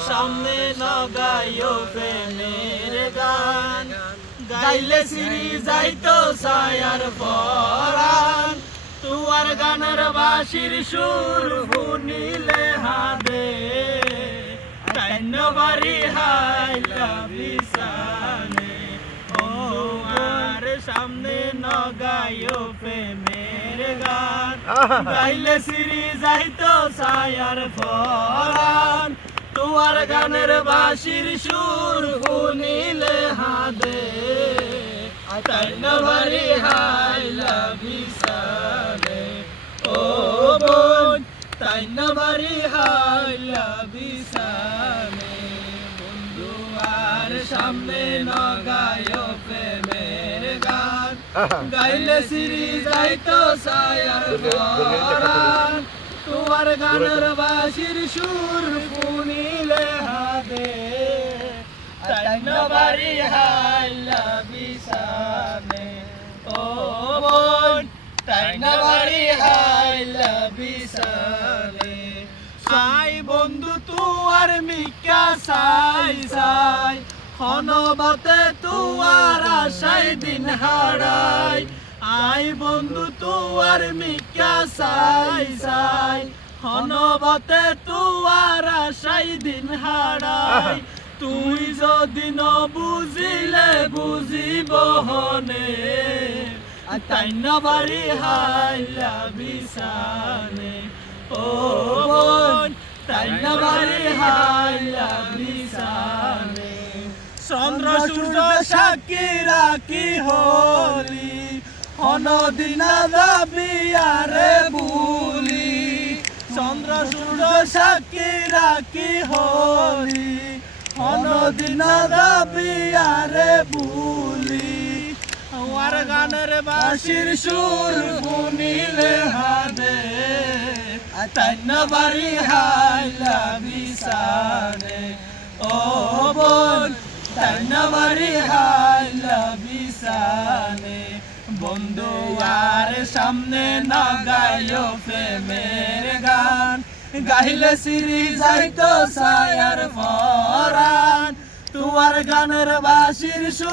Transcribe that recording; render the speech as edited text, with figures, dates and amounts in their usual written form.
সামনে নগাইও প্রেমের গান গাইলে সিরি যাইতো ছায়ার পরাণ তুয়ার গানের বাঁশির সুর শুনিলে হাদে তাইন্য বাড়ি হাইলা বিছানে ও আর সামনে নগাইও প্রেমের গান গাইলে সিরি যাইতো ছায়ার পরাণ তুয়ার গানের বাঁশির সুর শুনিলে হাদে তাইন্য বাড়ি হাইলা বিছানে ও বোন তাইন্য বাড়ি হাইলা বিছানে বন্ধু আর সামনে নগাইও প্রেমের গান গাইলে সিরি যাইতো ছায়ার পরাণ তুয়ার গানের বাঁশির সুর শুনিলে হাদে তাইন্য বাড়ি হাইলা বিছানে ও বোন তাইন্য বাড়ি হাইলা বিছানে সাই বন্ধু তুয়ার মিকা সাই সাই হনবাতে তুয়ার আশাই দিন হারাই আই বন্ধু তুয়ার মিকা সাই সাই হনবাতে তুয়ার আশাই দিন হারাই তুই যদি ন বুঝিলে বুঝিব হনে তাইন্য বাড়ি হাইলা বিছানে ও বোন তাইন্য বাড়ি হাইলা বিছানে চন্দ্র সূর্য সাক্ষী রাখি হলি অনদিনা যাবি আরে বুলি চন্দ্র সূর্য সাক্ষী রাখি হলি অনদিনা যাবি আরে বুলি আমার গানের বাঁশির সুর শুনিলে হাদে তাইন্য বাড়ি হাইলা বিছানে ও বোন তাইন্য বাড়ি হাইলা বিছানে বন্ধু আর সামনে নগাইও প্রেমের গান গাইলে সিরি যাইতো ছায়ার পরাণ তুয়ার গানের বাঁশির সুর